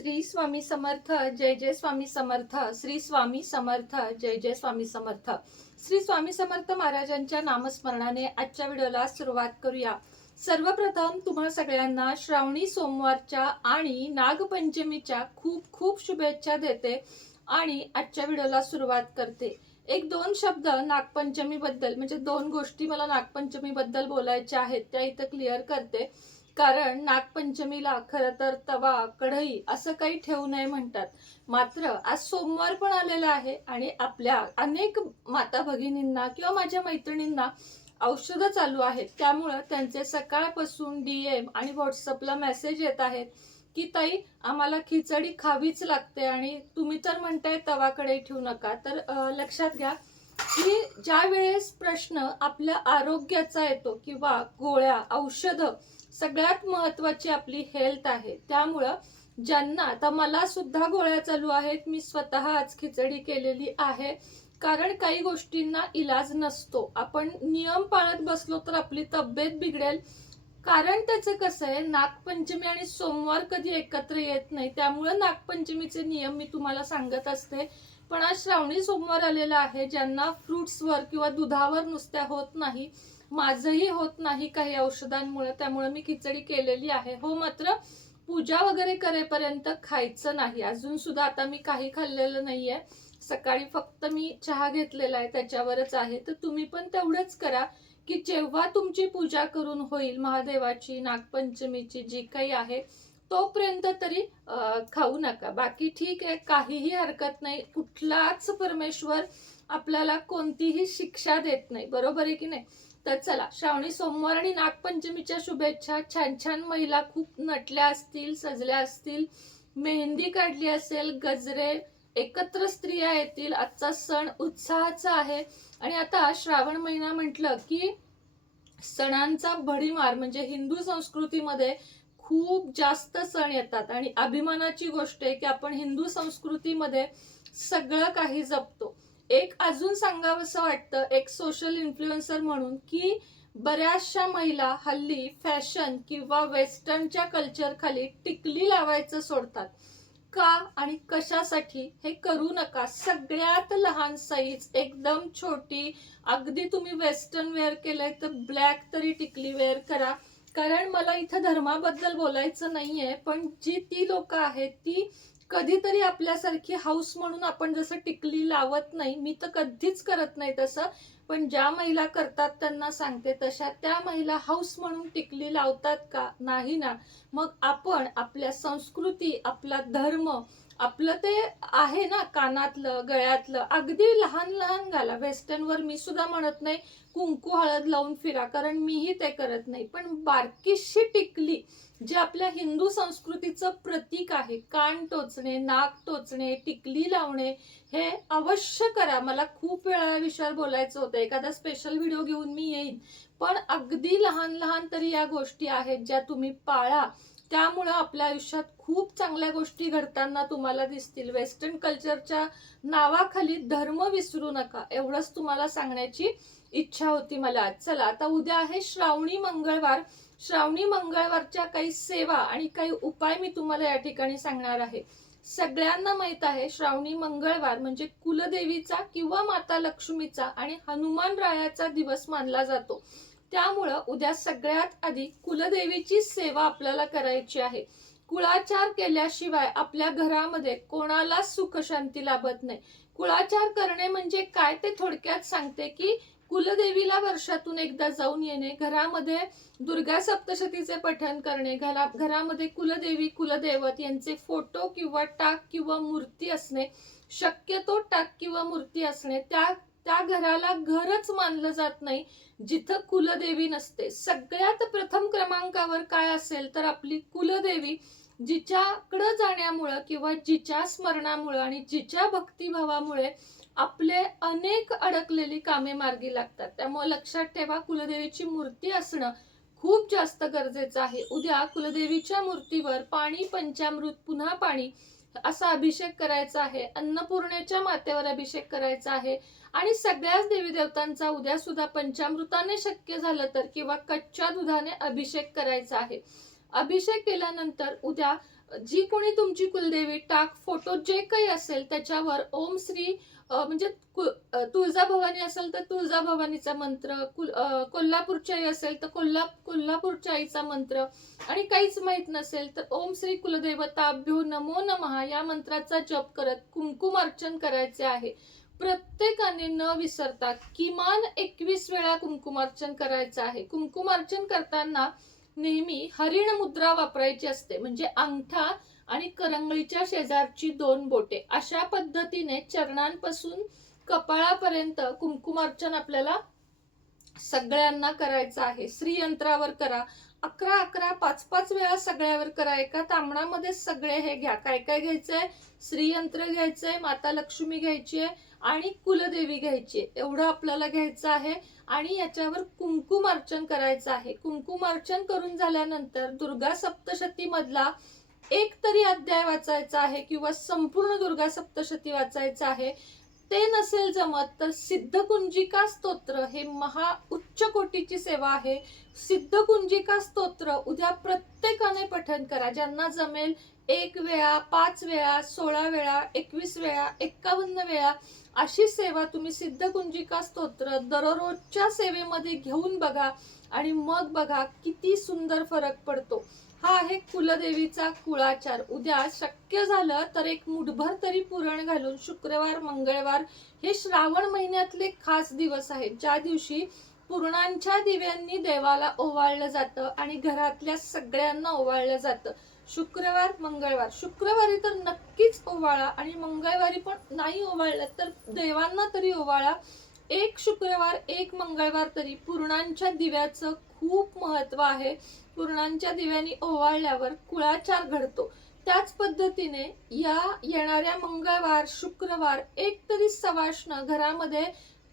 श्री स्वामी समर्थ. जय जय स्वामी समर्थ. श्री स्वामी समर्थ. जय जय स्वामी समर्थ. श्री स्वामी समर्थ महाराजांच्या नामस्मरणाने आजच्या व्हिडिओला सुरुवात करूया. सर्वप्रथम तुम्हा सगळ्यांना श्रावणी सोमवारच्या आणि नागपंचमीच्या खूप खूप शुभेच्छा देते आणि आजच्या व्हिडिओला सुरुवात करते. एक दोन शब्द नागपंचमी बद्दल, म्हणजे दोन गोष्टी मला नागपंचमी बद्दल बोलायच्या आहेत, त्या इथं क्लिअर करते. कारण नागपंचमीला खरं तर तवा कढई असं काही ठेवू नये म्हणतात. मात्र आज सोमवार पण आलेला आहे आणि आपल्या अनेक माता भगिनींना किंवा माझ्या मैत्रिणींना औषधं चालू आहेत. त्यामुळं त्यांचे सकाळपासून DM आणि व्हॉट्सअपला मेसेज येत आहेत की ताई आम्हाला खिचडी खावीच लागते आणि तुम्ही तर म्हणताय तवा कढई ठेवू नका. तर लक्षात घ्या की ज्या वेळेस प्रश्न आपल्या आरोग्याचा येतो किंवा गोळ्या औषधं, सगळ्यात महत्वाची आपली हेल्थ आहे. त्यामुळं ज्यांना, आता मला सुद्धा गोळ्या चालू आहेत, मी स्वतः आज खिचडी केलेली आहे. कारण काही गोष्टींना इलाज नसतो. आपण नियम पाळत बसलो तर आपली तब्येत बिघडेल. कारण त्याचं कसं आहे, नागपंचमी आणि सोमवार कधी एकत्र येत नाही. त्यामुळे नागपंचमीचे नियम मी तुम्हाला सांगत असते. पण आज श्रावणी सोमवार आलेला आहे. ज्यांना फ्रुट्सवर किंवा दुधावर नुसत्या होत नाही, माझंही होत नाही काही औषधांमुळे, त्यामुळे मी खिचडी केलेली आहे. हो, मात्र पूजा वगैरे करेपर्यंत खायचं नाही. अजून सुद्धा आता मी काही खाल्लेलं नाहीये. सकाळी फक्त मी चहा घेतलेला आहे, त्याच्यावरच आहे. तर तुम्ही पण तेवढंच करा की जेव्हा तुमची पूजा करून होईल महादेवाची, नागपंचमीची जी काही आहे, तोपर्यंत तरी खाऊ नका. बाकी ठीक आहे, काहीही हरकत नाही. कुठलाच परमेश्वर आपल्याला कोणतीही शिक्षा देत नाही, बरोबर आहे की नाही. तर चला, श्रावणी सोमवार आणि नागपंचमीच्या शुभेच्छा. छान छान महिला खूप नटल्या असतील, सजल्या असतील, मेहंदी काढली असेल, गजरे, एकत्र स्त्रिया येतील. आजचा सण उत्साहाचा आहे. आणि आता श्रावण महिना म्हटलं की सणांचा भडीमार, म्हणजे हिंदू संस्कृतीमध्ये खूप जास्त सण येतात आणि अभिमानाची गोष्ट आहे की आपण हिंदू संस्कृतीमध्ये सगळं काही जपतो. एक अजून सांगावंसं वाटतं, एक सोशल इन्फ्लुएन्सर म्हणून, की बऱ्याचशा महिला हल्ली फॅशन किंवा वेस्टर्नच्या कल्चर खाली टिकली लावायचं सोडतात. का आणि कशासाठी हे करू नका. सगळ्यात लहान साईज, एकदम छोटी, अगदी तुम्ही वेस्टर्न वेअर केलंय तर ब्लॅक तरी टिकली वेअर करा. कारण मला इथं धर्माबद्दल बोलायचं नाहीये, पण जी ती लोक आहेत ती कधीतरी आपल्यासारखी हाऊस म्हणून, आपण जसं टिकली लावत नाही, मी तर कधीच करत नाही तसं, पण ज्या महिला करतात त्यांना सांगते, तशा त्या महिला हाऊस म्हणून टिकली लावतात का? नाही ना. मग आपण आपल्या संस्कृती, आपला धर्म, आपलं ते आहे ना, कानातलं, गळ्यातलं, अगदी लहान लहान घाला. वेस्टर्नवर मी सुद्धा म्हणत नाही कुंकू हळद लावून फिरा, कारण मीही ते करत नाही. पण बारकीशी टिकली, जे आपल्या हिंदू संस्कृतीचं प्रतीक आहे, कान टोचणे, नाक टोचणे, टिकली लावणे, हे अवश्य करा. मला खूप वेळा या विषयावर बोलायचं होतं, एखादा स्पेशल व्हिडिओ घेऊन मी येईन. पण अगदी लहान लहान तरी या गोष्टी आहेत ज्या तुम्ही पाळा. त्यामुळं आपल्या आयुष्यात खूप चांगल्या गोष्टी घडताना तुम्हाला दिसतील. वेस्टर्न कल्चरच्या नावाखाली धर्म विसरू नका, एवढंच तुम्हाला सांगण्याची इच्छा होती मला. चला, आता उद्या आहे श्रावणी मंगळवार. श्रावणी मंगळवारच्या काही सेवा आणि काही उपाय मी तुम्हाला या ठिकाणी सांगणार आहे. सगळ्यांना माहित आहे, श्रावणी मंगळवार म्हणजे कुलदेवीचा किंवा माता लक्ष्मीचा आणि हनुमान रायाचा दिवस मानला जातो. त्यामुळं उद्या सगळ्यात आधी कुलदेवीची सेवा आपल्याला करायची आहे. कुळाचार केल्याशिवाय आपल्या घरामध्ये कोणाला सुख शांती लाभत नाही. कुळाचार करणे म्हणजे काय ते थोडक्यात सांगते की कुलदेवीला वर्षातून एकदा जाऊन येणे, घरामध्ये दुर्गा सप्तशतीचे पठण करणे, घरामध्ये कुलदेवी कुलदैवत यांचे फोटो किंवा टाक किंवा मूर्ती असणे, शक्यतो टाक किंवा मूर्ती असणे. त्या घराला घरच मानलं जात नाही जिथं कुलदेवी नसते. सगळ्यात प्रथम क्रमांकावर काय असेल तर आपली कुलदेवी, जिच्याकडं जाण्यामुळं किंवा जिच्या स्मरणामुळं आणि जिच्या भक्तिभावामुळे आपले अनेक अडकलेली कामे मार्गी लागतात. त्यामुळे लक्षात ठेवा, कुलदेवीची मूर्ती असणं खूप जास्त गरजेचं आहे. उद्या कुलदेवीच्या मूर्तीवर पाणी, पंचामृत, पुन्हा पाणी असा अभिषेक करायचा आहे. अन्नपूर्णेच्या मातेवर अभिषेक करायचा आहे. आणि सगळ्याच देवी देवतांचा उद्या सुद्धा पंचामृताने शक्य झालं तर किंवा कच्च्या दुधाने अभिषेक करायचा आहे. अभिषेक केल्यानंतर उद्या जी कोणी तुमची कुलदेवी टाक फोटो जे काही असेल त्याच्यावर ओम श्री म्हणजे तुळजाभवानी असेल तर तुळजाभवानीचा मंत्र, कोल्हापूरची आई असेल तर कोल्हापूरच्या आईचा मंत्र, आणि काहीच माहित नसेल तर ओम श्री कुलदेवताभ्यो नमो नमः या मंत्राचा जप करत कुंकुमार्चन करायचे आहे. प्रत्येकाने न विसरता किमान 21 वेळा कुंकुमार्चन करायचं आहे. कुंकुमार्चन करताना नेहमी हरिण मुद्रा वापरायची असते, म्हणजे अंगठा आणि करंगळीच्या शेजारची 2 बोटे अशा पद्धतीने चरणांपासून कपाळापर्यंत कुंकुमार्चन आपल्याला सगळ्यांना करायचं आहे. श्रीयंत्रावर करा, 11-11, 5-5 वेळा सगळ्यावर करा. एका तांबणामध्ये सगळे हे घ्या. काय काय घ्यायचंय? श्रीयंत्र घ्यायचंय, माता लक्ष्मी घ्यायची आहे आणि कुलदेवी घ्यायची, एवढं आपल्याला घ्यायचं आहे. आणि याच्यावर कुंकुमार्चन करायचं आहे. कुंकुमार्चन करून झाल्यानंतर दुर्गा सप्तशती मधला एक तरी अध्याय वाचायचा आहे किंवा संपूर्ण दुर्गा सप्तशती वाचायचं आहे. ते नसेल जमत तर सिद्धकुंजिका स्तोत्र हे महा उच्च कोटीची सेवा आहे. सिद्धकुंजिका स्तोत्र उद्या प्रत्येकाने पठण करा. ज्यांना जमेल 1 वेळा, 5 वेळा, 16 वेळा, 21 वेळा, 51 वेळा अशी सेवा तुम्ही सिद्धकुंजिका स्तोत्र दररोजच्या सेवेमध्ये घेऊन बघा आणि मग बघा किती सुंदर फरक पडतो. हा आहे कुलदेवीचा कुळाचार. उद्या शक्य झालं तर एक मुठभर तरी पुरण घालून शुक्रवार, मंगळवार हे श्रावण महिन्यातले खास दिवस आहेत, ज्या दिवशी पुरणांच्या दिव्यांनी देवाला ओवाळलं जातं आणि घरातल्या सगळ्यांना ओवाळलं जातं. शुक्रवार, मंगळवार, शुक्रवारी तर नक्कीच ओवाळा आणि मंगळवारी पण नाही ओवाळलं तर देवांना तरी ओवाळा. एक शुक्रवार, एक मंगळवार तरी पुरणांच्या दिव्याचं खूप महत्व आहे. पुरणांच्या दिव्यानी ओवाळल्यावर कुळाचार घडतो. त्याच पद्धतीने या येणाऱ्या मंगळवार, शुक्रवार एक तरी सवाष्ण घरामध्ये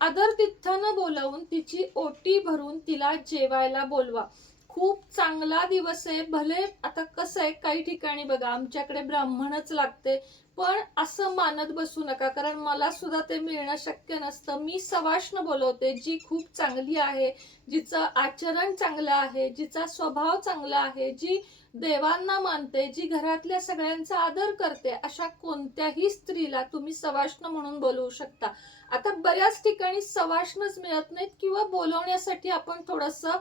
आदरातिथ्यानं बोलावून तिची ओटी भरून तिला जेवायला बोलवा. खूप चांगला दिवस आहे. भले आता कसं आहे, काही ठिकाणी बघा आमच्याकडे ब्राह्मणच लागते, पण असं मानत बसू नका, कारण मला सुद्धा ते मिळणं शक्य नसतं. मी सवाष्ण बोलवते जी खूप चांगली आहे, जिचं आचरण चांगलं आहे, जिचा स्वभाव चांगला आहे, जी देवांना मानते, जी घरातल्या सगळ्यांचा आदर करते, अशा कोणत्याही स्त्रीला तुम्ही सवाष्ण म्हणून बोलवू शकता. आता बऱ्याच ठिकाणी सवाष्णच मिळत नाहीत किंवा बोलवण्यासाठी आपण थोडंसं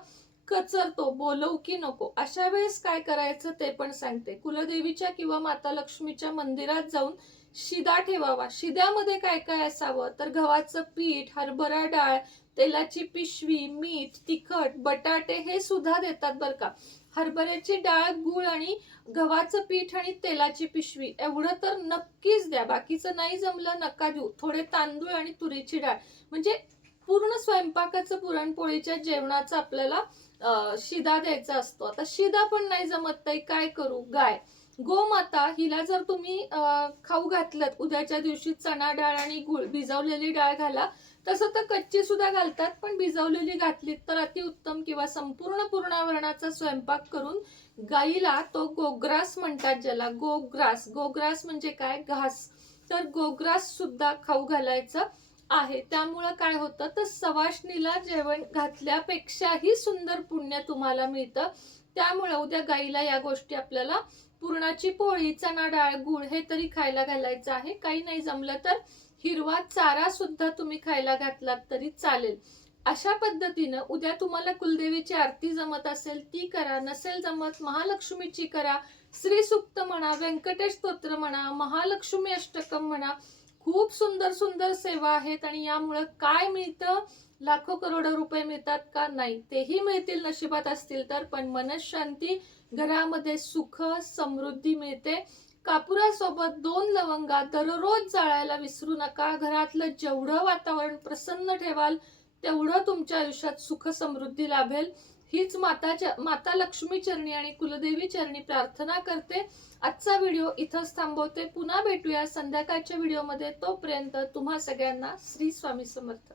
कचरतो, बोलवू की नको. अशा वेळेस काय करायचं ते पण सांगते. कुलदेवीच्या किंवा माता लक्ष्मीच्या मंदिरात जाऊन शिदा ठेवावा. शिद्यामध्ये काय काय असावं तर गव्हाचं पीठ, हरभरा डाळ, तेलाची पिशवी, मीठ, तिखट, बटाटे हे सुद्धा देतात बरं का. हरभऱ्याची डाळ, गूळ आणि गव्हाचं पीठ आणि तेलाची पिशवी एवढं तर नक्कीच द्या. बाकीचं नाही जमलं नका देऊ. थोडे तांदूळ आणि तुरीची डाळ, म्हणजे पूर्ण स्वयंपाकाचं, पुरणपोळीच्या जेवणाचं आपल्याला शिदा द्यायचा असतो. आता शिदा पण नाही जमत तर काय करू? गाय, गोमाता हिला जर तुम्ही खाऊ घातलं उद्याच्या दिवशी चणा डाळ आणि गुळ, भिजवलेली डाळ घाला. तसं तर कच्ची सुद्धा घालतात, पण भिजवलेली घातलीत तर अतिउत्तम. किंवा संपूर्ण पूर्णावरणाचा स्वयंपाक करून गाईला, तो गोग्रास म्हणतात ज्याला, गोग्रास, गोग्रास म्हणजे काय? घास. तर गोग्रास सुद्धा खाऊ घालायचं आहे. त्यामुळं काय होतं तर सवाष्णीला जेवण घातल्यापेक्षाही सुंदर पुण्य तुम्हाला मिळतं. त्यामुळे उद्या गाईला या गोष्टी आपल्याला, पुरणाची पोळी, चणा डाळ, गुळ हे तरी खायला घालायचं आहे. काही नाही जमलं तर हिरवा चारा सुद्धा तुम्ही खायला घातलात तरी चालेल. अशा पद्धतीनं उद्या तुम्हाला कुलदेवीची आरती जमत असेल ती करा, नसेल जमत महालक्ष्मीची करा. श्री सूक्त म्हणा, व्यंकटेश स्तोत्र म्हणा, महालक्ष्मी अष्टकम म्हणा. खूप सुंदर सुंदर सेवा आहेत आणि यामुळे काय मिळतं? लाखो करोडो रुपये मिळतात का? नाही, तेही मिळतील नशिबात असतील तर, पण मनशांती, घरामध्ये सुख समृद्धी मिळते. कापुरासोबत 2 लवंगा दररोज जाळायला विसरू नका. घरातलं जेवढं वातावरण प्रसन्न ठेवाल तेवढं तुमच्या आयुष्यात सुख समृद्धी लाभेल. हीच माता लक्ष्मी चरणी आणि कुलदेवी चरणी प्रार्थना करते. आजचा व्हिडिओ इथंच थांबवते. पुन्हा भेटूया संध्याकाळच्या व्हिडिओमध्ये. तोपर्यंत तुम्हा सगळ्यांना श्री स्वामी समर्थ.